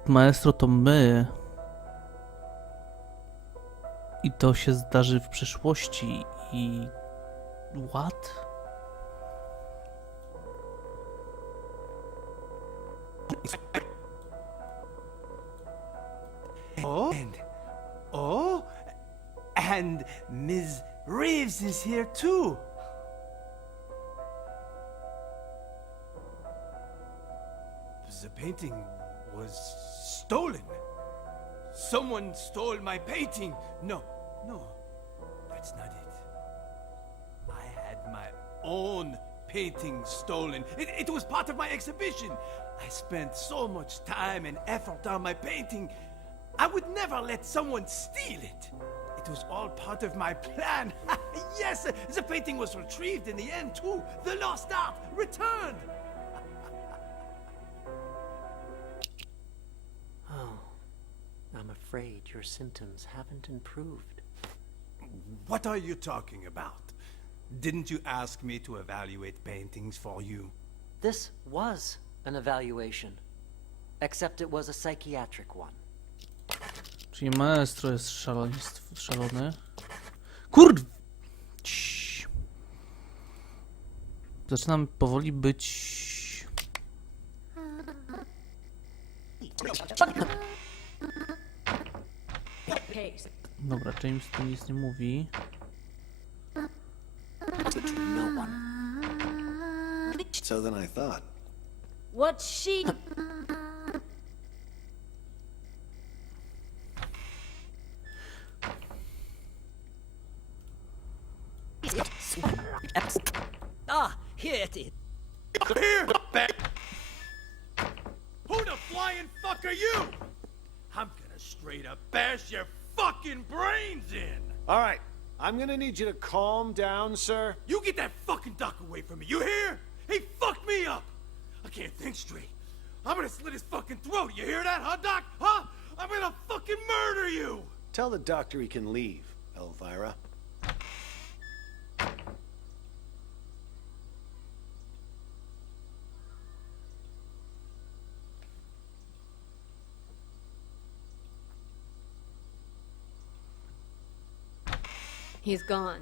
maestro to my. I to się zdarzy w przyszłości i... What? And Ms. Reeves is here too. The painting was stolen. Someone stole my painting. No, that's not it. I had my own painting stolen. It was part of my exhibition. I spent so much time and effort on my painting. I would never let someone steal it. It was all part of my plan. Yes, the painting was retrieved in the end too. The lost art returned. Oh, I'm afraid your symptoms haven't improved. What are you talking about? Didn't you ask me to evaluate paintings for you? This was an evaluation, except it was a psychiatric one. Czyli maestro jest szalony. Kurw! Ciii. Zaczynam powoli być... Dobra, James tu nic nie mówi. No one. So than I thought. What's she? Ah, here it is. Here! Who the flying fuck are you? I'm gonna straight up bash your fucking brains in! All right, I'm gonna need you to calm down, sir. You get that fucking duck away from me, you hear? He fucked me up! I can't think straight. I'm gonna slit his fucking throat, you hear that, huh, Doc? Huh? I'm gonna fucking murder you! Tell the doctor he can leave, Elvira. He's gone.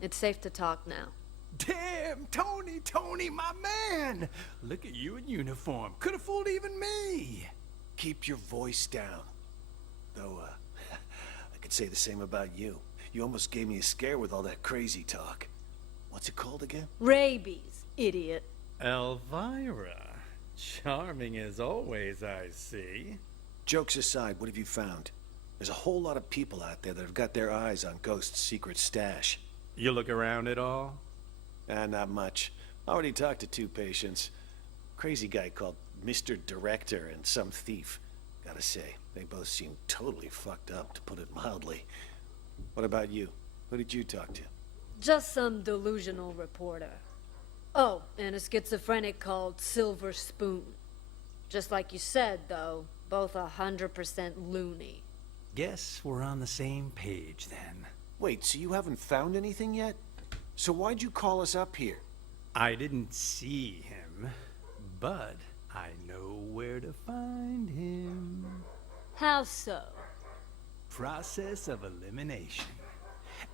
It's safe to talk now. Damn, Tony, my man! Look at you in uniform. Could have fooled even me. Keep your voice down. Though, I could say the same about you. You almost gave me a scare with all that crazy talk. What's it called again? Rabies, idiot. Elvira. Charming as always, I see. Jokes aside, what have you found? There's a whole lot of people out there that have got their eyes on Ghost's secret stash. You look around at all? Not much. Already talked to 2 patients. Crazy guy called Mr. Director and some thief. Gotta say, they both seem totally fucked up, to put it mildly. What about you? Who did you talk to? Just some delusional reporter. Oh, and a schizophrenic called Silver Spoon. Just like you said, though, both 100% loony. Guess we're on the same page then. Wait, so you haven't found anything yet? So why'd you call us up here? I didn't see him, but I know where to find him. How so? Process of elimination.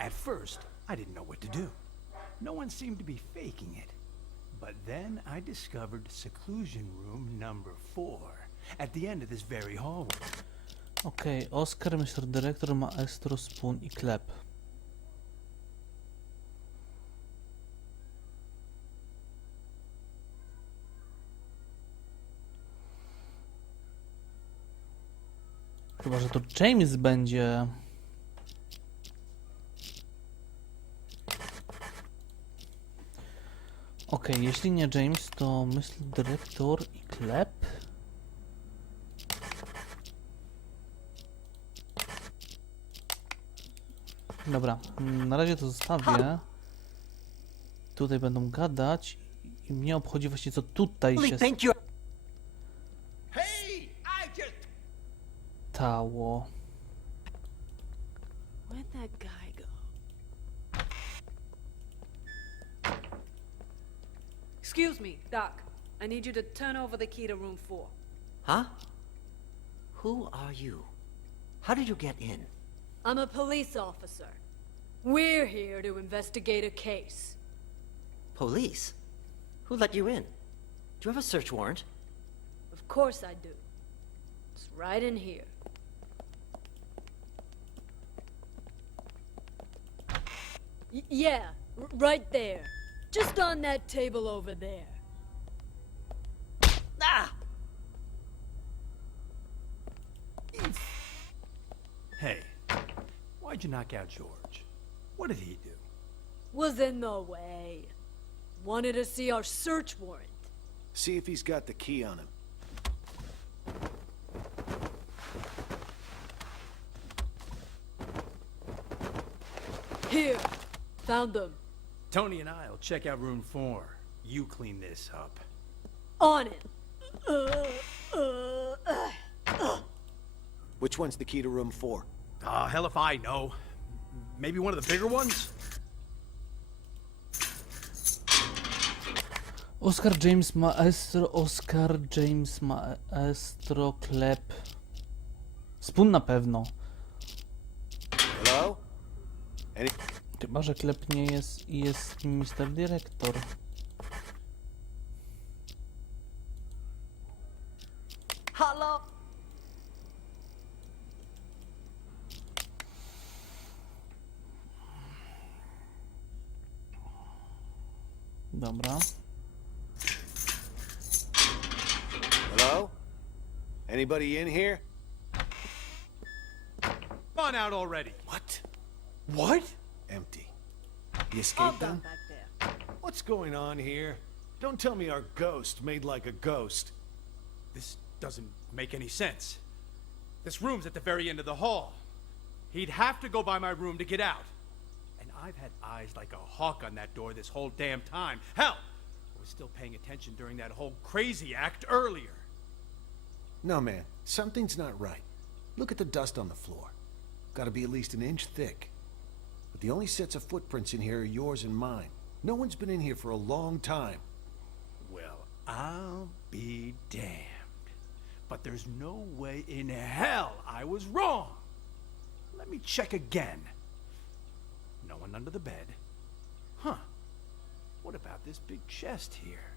At first, I didn't know what to do. No one seemed to be faking it. But then I discovered seclusion room number 4 at the end of this very hallway. Okej, Oscar, Mr. Dyrektor, Maestro, Spoon i Klep. Chyba, że to James będzie... Okej, jeśli nie James, to Mr. Dyrektor i Klep. Dobra, na razie to zostawię. Tutaj będą gadać i mnie obchodzi właśnie co tutaj się stało. Where'd that guy go? Excuse me, Doc. I need you to turn over the key to room 4. Huh? Who are you? How did you get in? I'm a police officer. We're here to investigate a case. Police? Who let you in? Do you have a search warrant? Of course I do. It's right in here. Yeah, right there. Just on that table over there. Ah! Hey, why'd you knock out George? What did he do? Was in the way. Wanted to see our search warrant. See if he's got the key on him. Here. Found them. Tony and I'll check out room 4. You clean this up. On it. Which one's the key to room 4? Hell if I know. Maybe one of the bigger ones? Oscar James Maestro, klep. Spoon na pewno. Hello? Any... Chyba, że klep nie jest i jest Mr. Dyrektor. Hello? Dobra. Hello? Anybody in here? Come on out already. What? What? Empty. He All escaped done them? back there. What's going on here? Don't tell me our ghost made like a ghost. This doesn't make any sense. This room's at the very end of the hall. He'd have to go by my room to get out. And I've had eyes like a hawk on that door this whole damn time. Hell, I was still paying attention during that whole crazy act earlier. No, man. Something's not right. Look at the dust on the floor. Gotta be at least an inch thick. But the only sets of footprints in here are yours and mine. No one's been in here for a long time. Well, I'll be damned. But there's no way in hell I was wrong. Let me check again. No one under the bed. Huh. What about this big chest here?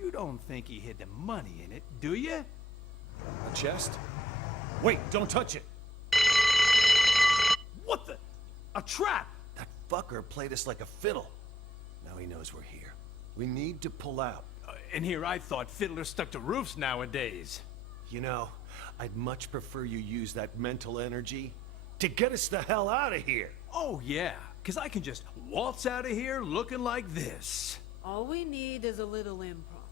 You don't think he hid the money in it, do you? A chest? Wait, don't touch it! What the? A trap! That fucker played us like a fiddle. Now he knows we're here. We need to pull out. And here I thought fiddlers stuck to roofs nowadays. You know, I'd much prefer you use that mental energy to get us the hell out of here. Oh yeah, because I can just waltz out of here looking like this. All we need is a little improv.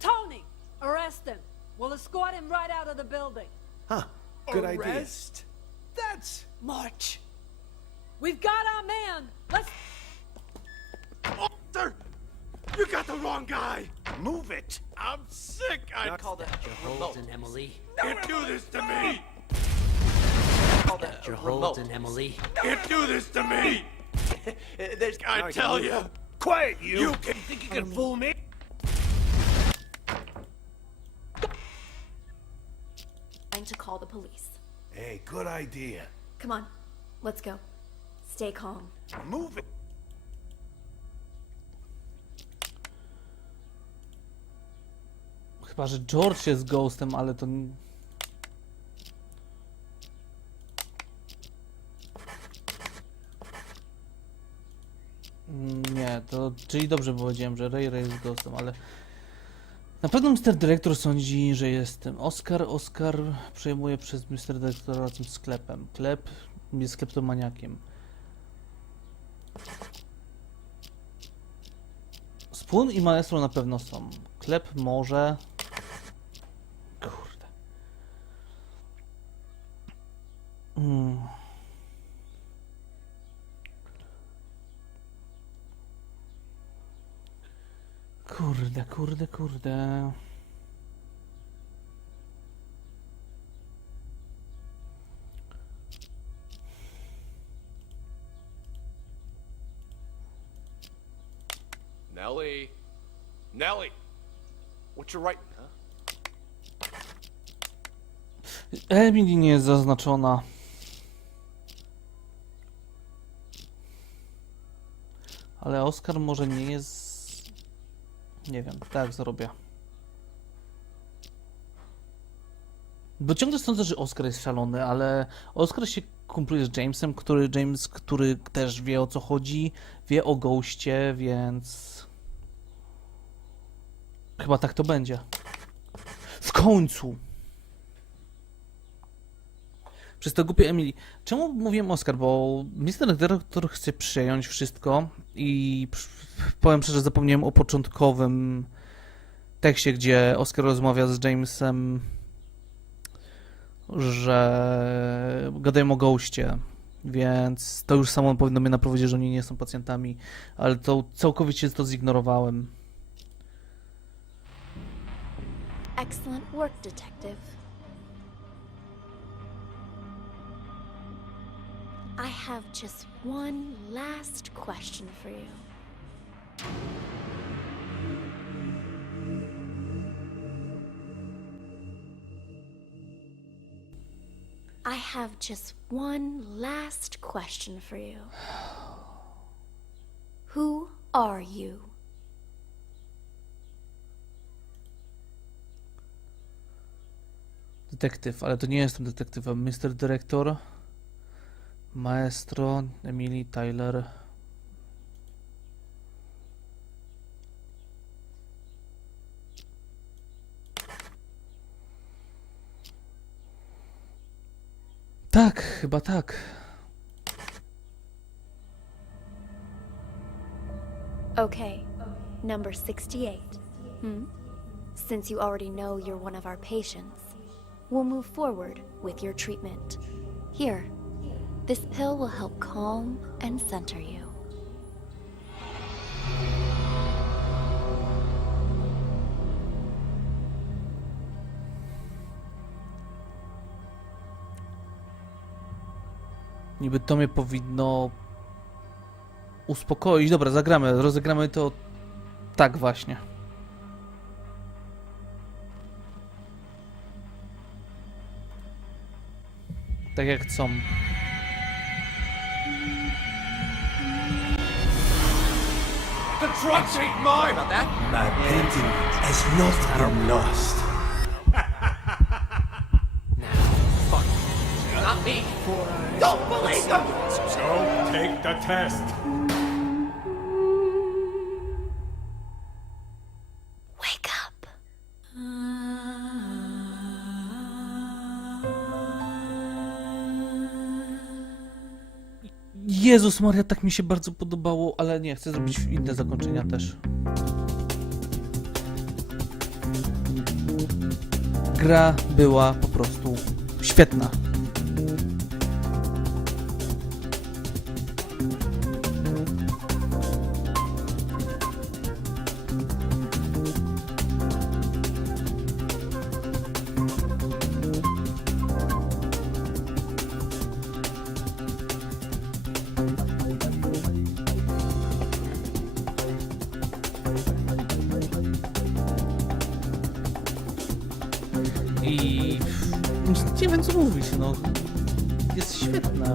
Tony! Arrest him! We'll escort him right out of the building. Huh, good idea. Arrest? That's... March! We've got our man! Let's... Arthur! You got the wrong guy! Move it! I'm sick! I Call that your Holden, Emily. can't do this to me! Call that your Holden, Emily. Can't do this to me! There's... I tell you! Quiet, you! You can think you can fool me? Trying to call the police. Hey, good idea. Come on, let's go. Stay calm. Move it! Chyba, że George jest ghostem, ale to... Nie, to... Czyli dobrze powiedziałem, że Ray jest ghostem, ale... Na pewno Mr. Dyrektor sądzi, że jestem. Oscar przejmuje przez Mr. Dyrektora razem z sklepem. Klep jest kleptomaniakiem. Spoon i Maestro na pewno są. Klep może... Kurde. Kurde. Nellie. Nellie. What you writing, huh? Emily nie jest zaznaczona. Ale Oscar może nie jest... Nie wiem, tak zrobię. Bo ciągle sądzę, że Oscar jest szalony, ale Oscar się kumpluje z Jamesem, który też wie, o co chodzi, wie o Ghostie, więc... Chyba tak to będzie. W końcu! Przez to głupie Emily. Czemu mówiłem Oscar? Bo Mr. Dyrektor chce przejąć wszystko i powiem szczerze, zapomniałem o początkowym tekście, gdzie Oscar rozmawia z Jamesem, że gadają o Ghostie, więc to już samo powinno mnie naprowadzić, że oni nie są pacjentami, ale to całkowicie to zignorowałem. Excellent work, Detective. I have just one last question for you. I have just one last question for you. Who are you? Detektyw, ale to nie jestem detektywem. Mr. Dyrektor, Maestro, Emily, Tyler. Tak, chyba tak. Okay, number 68. Since you already know you're one of our patients, we'll move forward with your treatment. Here, this pill will help calm and center you. Niby to mnie powinno uspokoić. Dobra, rozegramy to tak właśnie. Tak jak chcą. The drugs ain't mine! About that? My painting has not been lost. Fuck. Not me. Don't believe them! So, take the test. Wake up. Jezus Maria, tak mi się bardzo podobało, ale nie, chcę zrobić inne zakończenia też. Gra była po prostu świetna. I nie wiem co mówić, no jest świetna.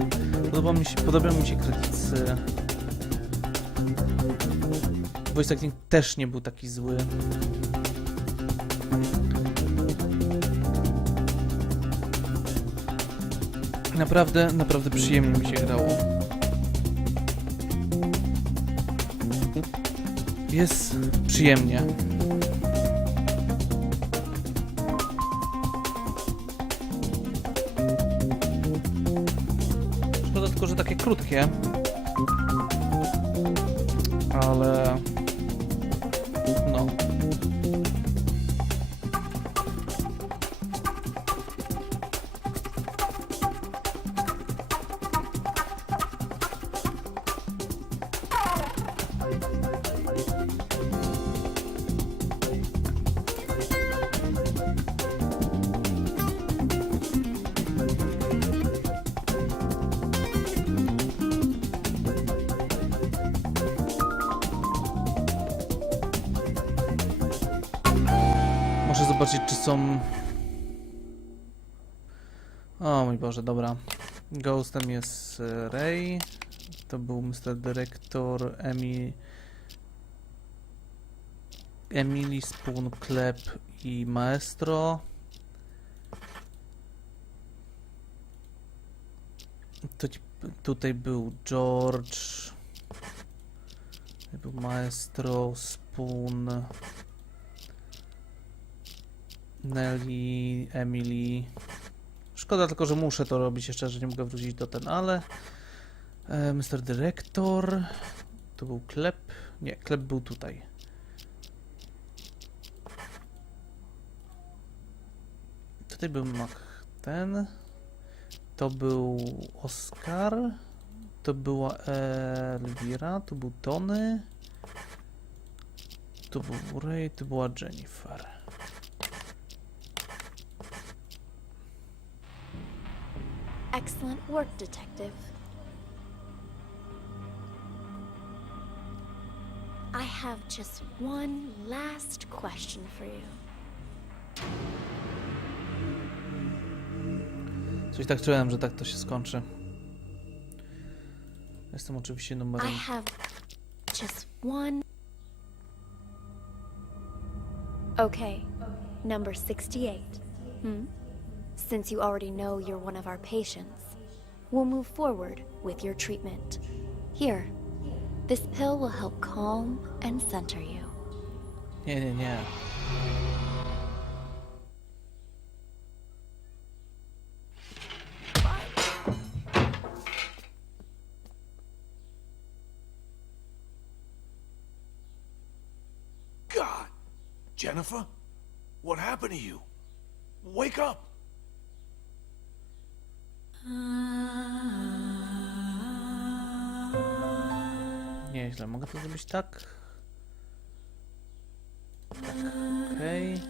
Podobają mi się krytycy. Voice acting też nie był taki zły. Naprawdę przyjemnie mi się grało. Jest przyjemnie. Szkoda tylko, że takie krótkie. Ale... no. Muszę zobaczyć, czy są O mój Boże, dobra. Ghostem jest Ray. To był Mr. Dyrektor, Emily, Spoon, Klep i Maestro. Tutaj był George. Tutaj był Maestro, Spoon, Nelly, Emily. Szkoda tylko, że muszę to robić jeszcze, że nie mogę wrócić do ten, ale... Mr. Dyrektor... To był Klep? Nie, Klep był tutaj. Tutaj był ten. To był Oscar. To była Elvira. To był Tony. To był Ray. To była Jennifer. Excellent work, Detective. I have just one last question for you. Coś tak czułem, że tak to się skończy. Jestem oczywiście numerem... I have just one... Okay, number 68. Since you already know you're one of our patients, we'll move forward with your treatment. Here, this pill will help calm and center you. Nie, nie, nie. God! Jennifer? What happened to you? Wake up! Nieźle, mogę to zrobić tak? Tak, okej.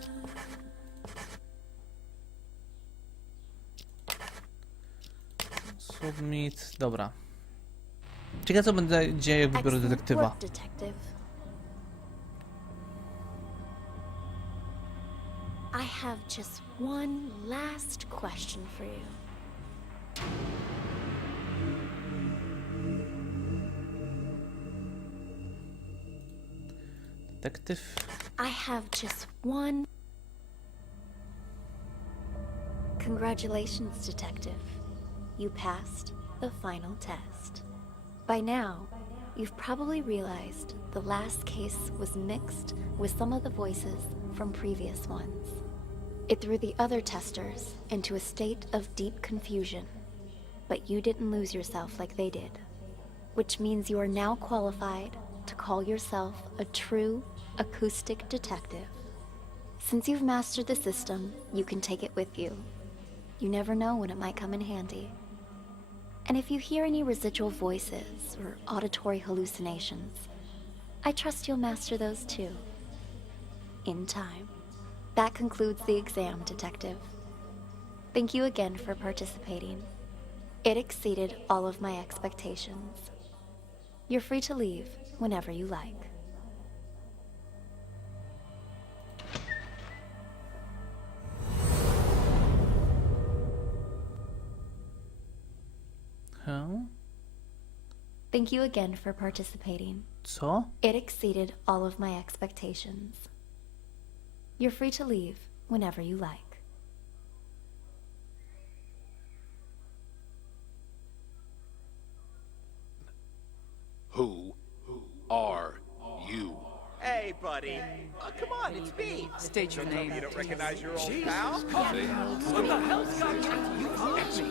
Submit, dobra. Ciekawe co będzie dzieje, jak wybiorę Excellent detektywa. work, Detective. I have just one last question for you. Detektyw. I have just one... Congratulations, Detective. You passed the final test. By now, you've probably realized the last case was mixed with some of the voices from previous ones. It threw the other testers into a state of deep confusion, but you didn't lose yourself like they did, which means you are now qualified to call yourself a true acoustic detective. Since you've mastered the system, you can take it with you. You never know when it might come in handy. And if you hear any residual voices or auditory hallucinations, I trust you'll master those too. In time. That concludes the exam, Detective. Thank you again for participating. It exceeded all of my expectations. You're free to leave whenever you like. Huh? Thank you again for participating. Co? It exceeded all of my expectations. You're free to leave whenever you like. Who are you? Hey, buddy. Come on, it's me. State your name. You don't recognize your old pal? What the hell's got you? Caught me.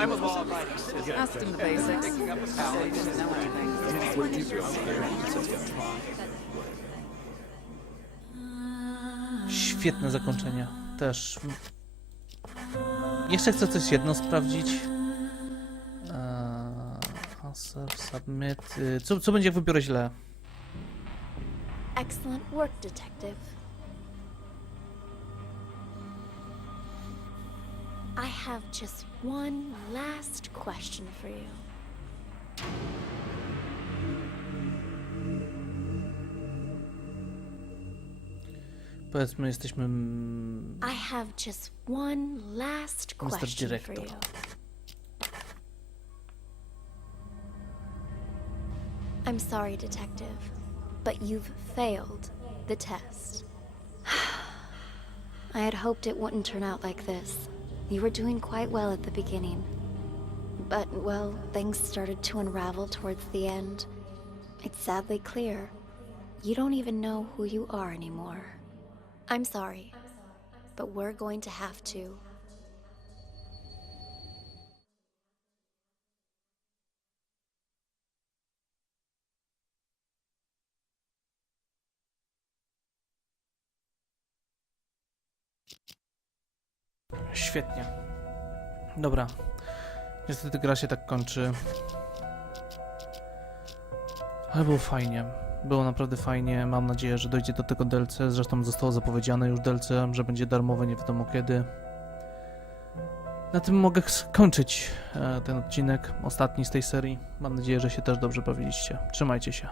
I'm a law-abiding citizen. Asked him the basics. Picking up a Said pal. he didn't know anything. Świetne zakończenie. Też. Jeszcze chcę coś jedno sprawdzić. Answer, submit. Co będzie, jak wybiorę źle? Excellent work, Detective. I have just one last question for you. Powiedzmy, jesteśmy I have just one last Mr. question for Director. you. I'm sorry, Detective, but you've failed the test. I had hoped it wouldn't turn out like this. You were doing quite well at the beginning. But, well, things started to unravel towards the end. It's sadly clear. You don't even know who you are anymore. I'm sorry, but we're going to have to. Świetnie. Dobra. Niestety gra się tak kończy. Ale było fajnie. Było naprawdę fajnie. Mam nadzieję, że dojdzie do tego DLC. Zresztą zostało zapowiedziane już DLC, że będzie darmowe nie wiadomo kiedy. Na tym mogę skończyć ten odcinek. Ostatni z tej serii. Mam nadzieję, że się też dobrze bawiliście. Trzymajcie się.